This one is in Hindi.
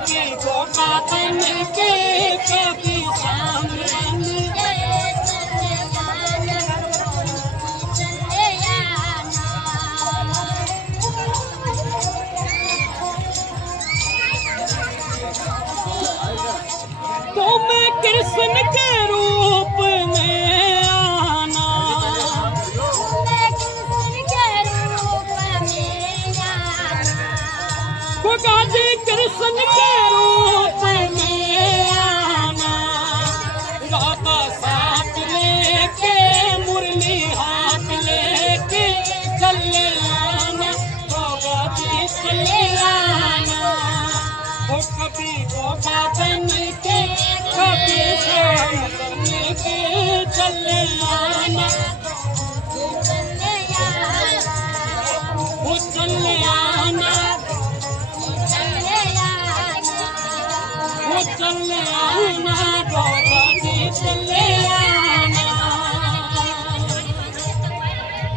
कभी धोखा बन के कभी सामने तो मैं कृष्ण के रूप में आना गाजी कृष्ण के रूप में आना राधा साथ लेके मुरली हाथ लेके चले आना तो गाजी चले आना वो कभी धोखा बन के कभी शाम बन के चले आना वो चले आना चले आना बाबा जी चले